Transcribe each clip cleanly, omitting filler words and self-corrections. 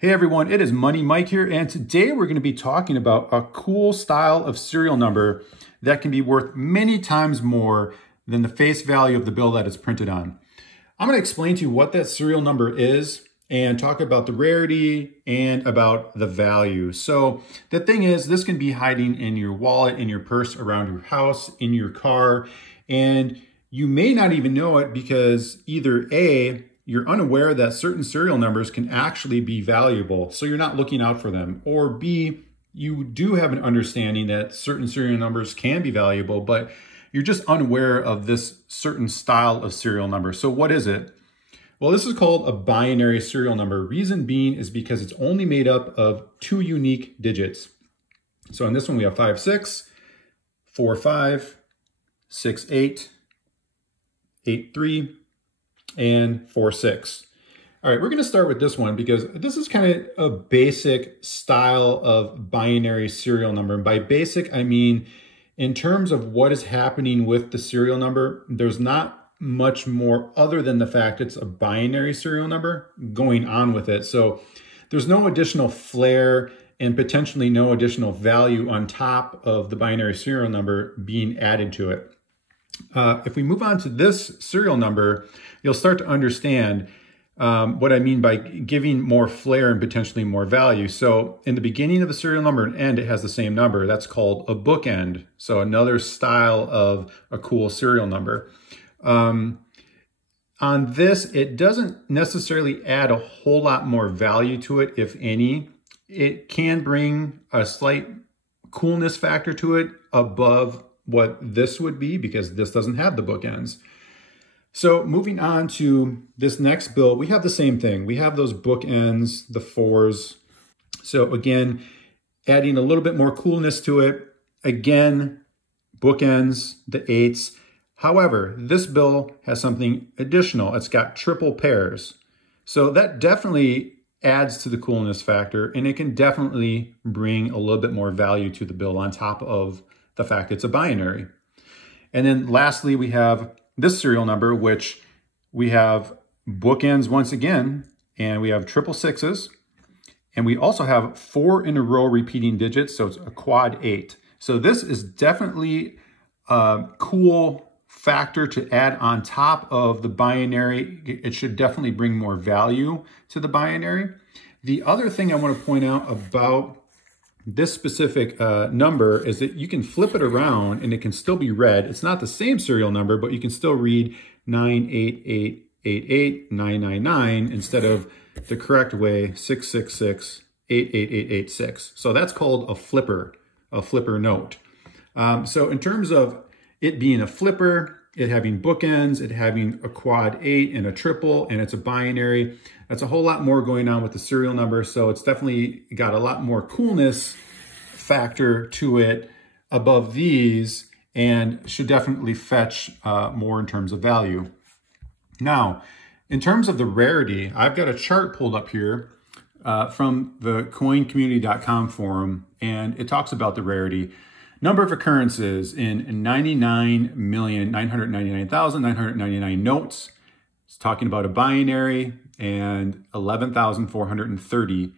Hey everyone, it is Money Mike here, and today we're going to be talking about a cool style of serial number that can be worth many times more than the face value of the bill that it's printed on. I'm going to explain to you what that serial number is and talk about the rarity and about the value. So the thing is, this can be hiding in your wallet, in your purse, around your house, in your car, and you may not even know it because either A, you're unaware that certain serial numbers can actually be valuable, so you're not looking out for them. Or B, you do have an understanding that certain serial numbers can be valuable, but you're just unaware of this certain style of serial number. So what is it? Well, this is called a binary serial number. Reason being is because it's only made up of two unique digits. So in this one, we have 56, 45, 68, 83, and 46. All right, we're going to start with this one because this is kind of a basic style of binary serial number. And by basic, I mean in terms of what is happening with the serial number, there's not much more other than the fact it's a binary serial number going on with it. So there's no additional flair and potentially no additional value on top of the binary serial number being added to it. If we move on to this serial number, you'll start to understand what I mean by giving more flair and potentially more value. So in the beginning of the serial number and end, it has the same number. That's called a bookend. So another style of a cool serial number. On this, it doesn't necessarily add a whole lot more value to it, if any. It can bring a slight coolness factor to it above what this would be because this doesn't have the bookends. So moving on to this next bill, we have the same thing. We have those bookends, the fours. So again, adding a little bit more coolness to it. Again, bookends, the eights. However, this bill has something additional. It's got triple pairs. So that definitely adds to the coolness factor, and it can definitely bring a little bit more value to the bill on top of the fact it's a binary. And then lastly, we have this serial number, which we have bookends once again, and we have triple sixes, and we also have 4 in a row repeating digits, so it's a quad 8. So this is definitely a cool factor to add on top of the binary. It should definitely bring more value to the binary. The other thing I want to point out about this specific number is that you can flip it around and it can still be read. It's not the same serial number, but you can still read 98888 instead of the correct way, 666 So that's called a flipper note. So in terms of it being a flipper, it having bookends, it having a quad 8 and a triple, and it's a binary. That's a whole lot more going on with the serial number. So it's definitely got a lot more coolness factor to it above these and should definitely fetch more in terms of value. Now, in terms of the rarity, I've got a chart pulled up here from the coincommunity.com forum, and it talks about the rarity. Number of occurrences in 99,999,999 notes. It's talking about a binary, and 11,430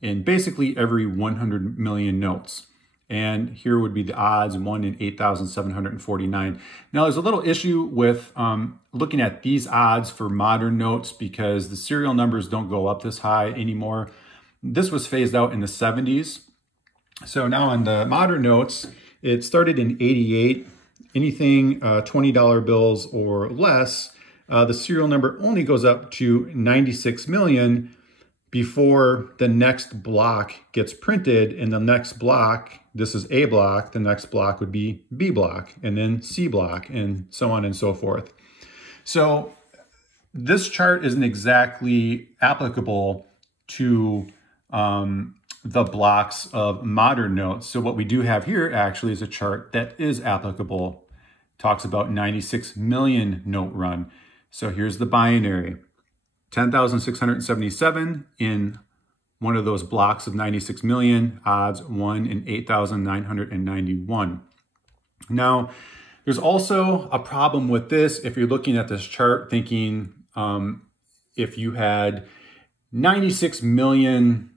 in basically every 100 million notes. And here would be the odds, 1 in 8,749. Now there's a little issue with looking at these odds for modern notes because the serial numbers don't go up this high anymore. This was phased out in the 70s. So now on the modern notes, it started in 88. Anything $20 bills or less, the serial number only goes up to 96 million before the next block gets printed. And the next block, this is A block, the next block would be B block, and then C block, and so on and so forth. So this chart isn't exactly applicable to the blocks of modern notes. So what we do have here actually is a chart that is applicable. Talks about 96 million note run. So here's the binary. 10,677 in one of those blocks of 96 million, odds 1 in 8,991. Now, there's also a problem with this if you're looking at this chart thinking if you had 96 million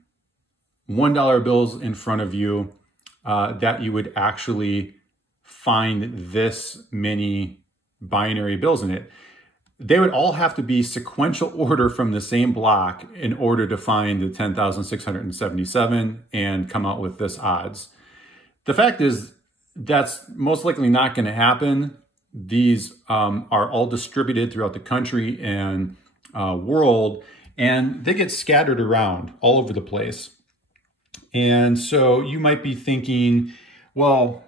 $1 bills in front of you that you would actually find this many binary bills in it. They would all have to be sequential order from the same block in order to find the 10,677 and come out with this odds. The fact is, that's most likely not going to happen. These are all distributed throughout the country and world, and they get scattered around all over the place. And so you might be thinking, well,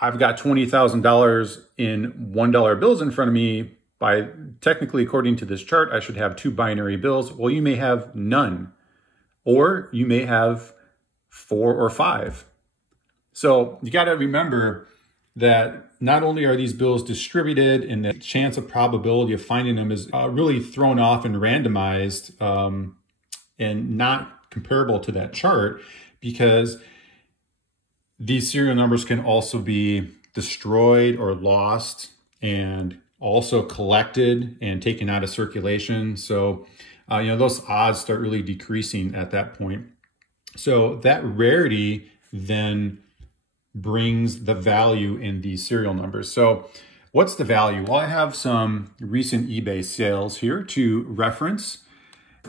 I've got $20,000 in $1 bills in front of me. Technically, according to this chart, I should have 2 binary bills. Well, you may have none, or you may have 4 or 5. So you got to remember that not only are these bills distributed, and the chance of probability of finding them is really thrown off and randomized and not comparable to that chart, because these serial numbers can also be destroyed or lost and also collected and taken out of circulation. So, those odds start really decreasing at that point. So that rarity then brings the value in these serial numbers. So what's the value? Well, I have some recent eBay sales here to reference.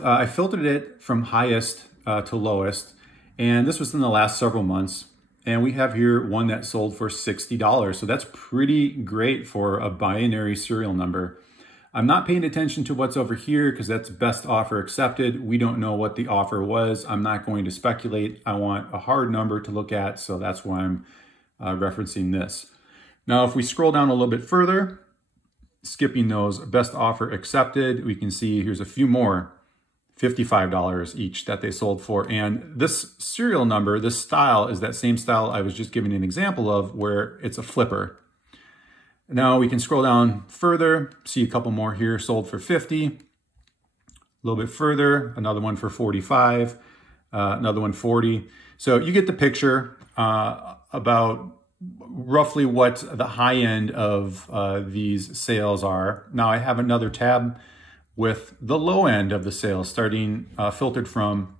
I filtered it from highest to lowest, and this was in the last several months. And we have here one that sold for $60. So that's pretty great for a binary serial number. I'm not paying attention to what's over here because that's best offer accepted. We don't know what the offer was. I'm not going to speculate. I want a hard number to look at, so that's why I'm referencing this. Now, if we scroll down a little bit further, skipping those best offer accepted, we can see here's a few more, $55 each that they sold for. And this serial number, this style, is that same style I was just giving an example of, where it's a flipper. Now we can scroll down further, see a couple more here, sold for 50. A little bit further, another one for 45, another one 40. So you get the picture about roughly what the high end of these sales are. Now I have another tab with the low end of the sales, starting filtered from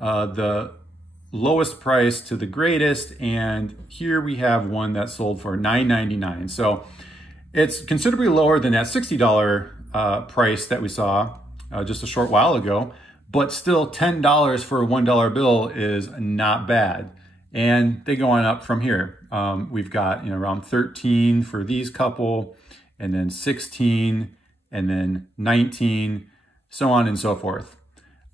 the lowest price to the greatest. And here we have one that sold for $9.99. So it's considerably lower than that $60 price that we saw just a short while ago, but still $10 for a $1 bill is not bad. And they go on up from here. We've got around 13 for these couple, and then 16, and then 19, so on and so forth.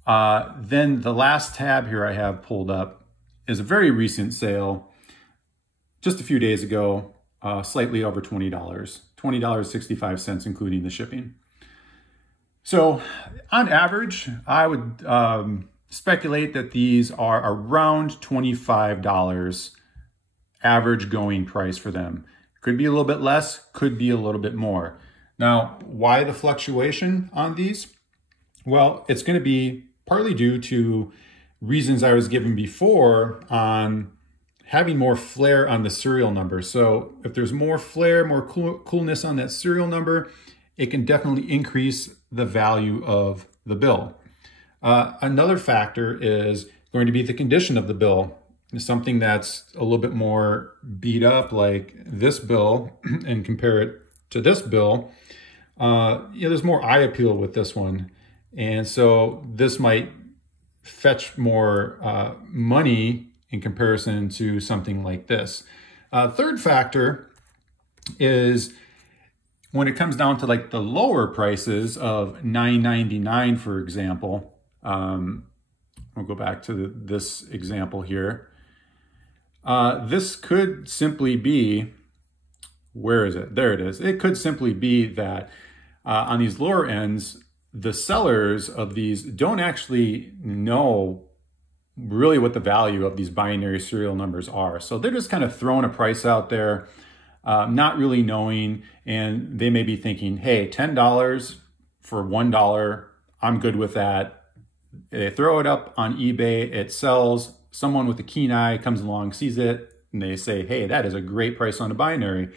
Then the last tab here I have pulled up is a very recent sale, just a few days ago, slightly over $20, $20.65, including the shipping. So on average, I would speculate that these are around $25 average going price for them. Could be a little bit less, could be a little bit more. Now, why the fluctuation on these? Well, it's going to be partly due to reasons I was given before on having more flair on the serial number. So if there's more flair, more coolness on that serial number, it can definitely increase the value of the bill. Another factor is going to be the condition of the bill. Something that's a little bit more beat up, like this bill, and compare it to this bill, there's more eye appeal with this one. And so this might fetch more money in comparison to something like this. Third factor is when it comes down to like the lower prices of $9.99, for example. We'll go back to this example here. This could simply be, where is it? There it is. It could simply be that on these lower ends, the sellers of these don't actually know really what the value of these binary serial numbers are. So they're just kind of throwing a price out there, not really knowing, and they may be thinking, hey, $10 for $1, I'm good with that. They throw it up on eBay, it sells. Someone with a keen eye comes along, sees it, and they say, hey, that is a great price on a binary.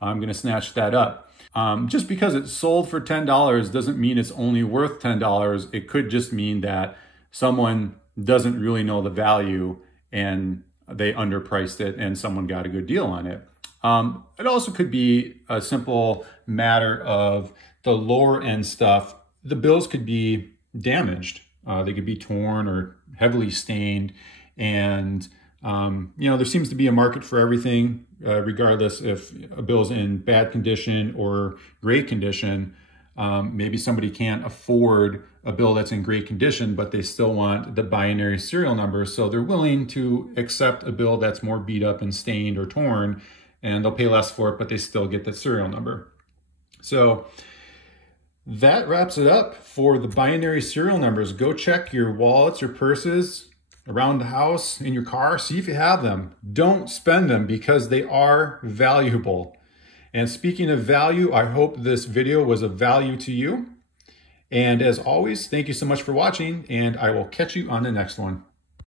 I'm going to snatch that up. Just because it's sold for $10 doesn't mean it's only worth $10. It could just mean that someone doesn't really know the value and they underpriced it and someone got a good deal on it. It also could be a simple matter of the lower end stuff. The bills could be damaged. They could be torn or heavily stained. And, there seems to be a market for everything, regardless if a bill's in bad condition or great condition. Maybe somebody can't afford a bill that's in great condition, but they still want the binary serial number. So they're willing to accept a bill that's more beat up and stained or torn, and they'll pay less for it, but they still get the serial number. So that wraps it up for the binary serial numbers. Go check your wallets or purses around the house, in your car, see if you have them. Don't spend them because they are valuable. And speaking of value, I hope this video was of value to you. And as always, thank you so much for watching, and I will catch you on the next one.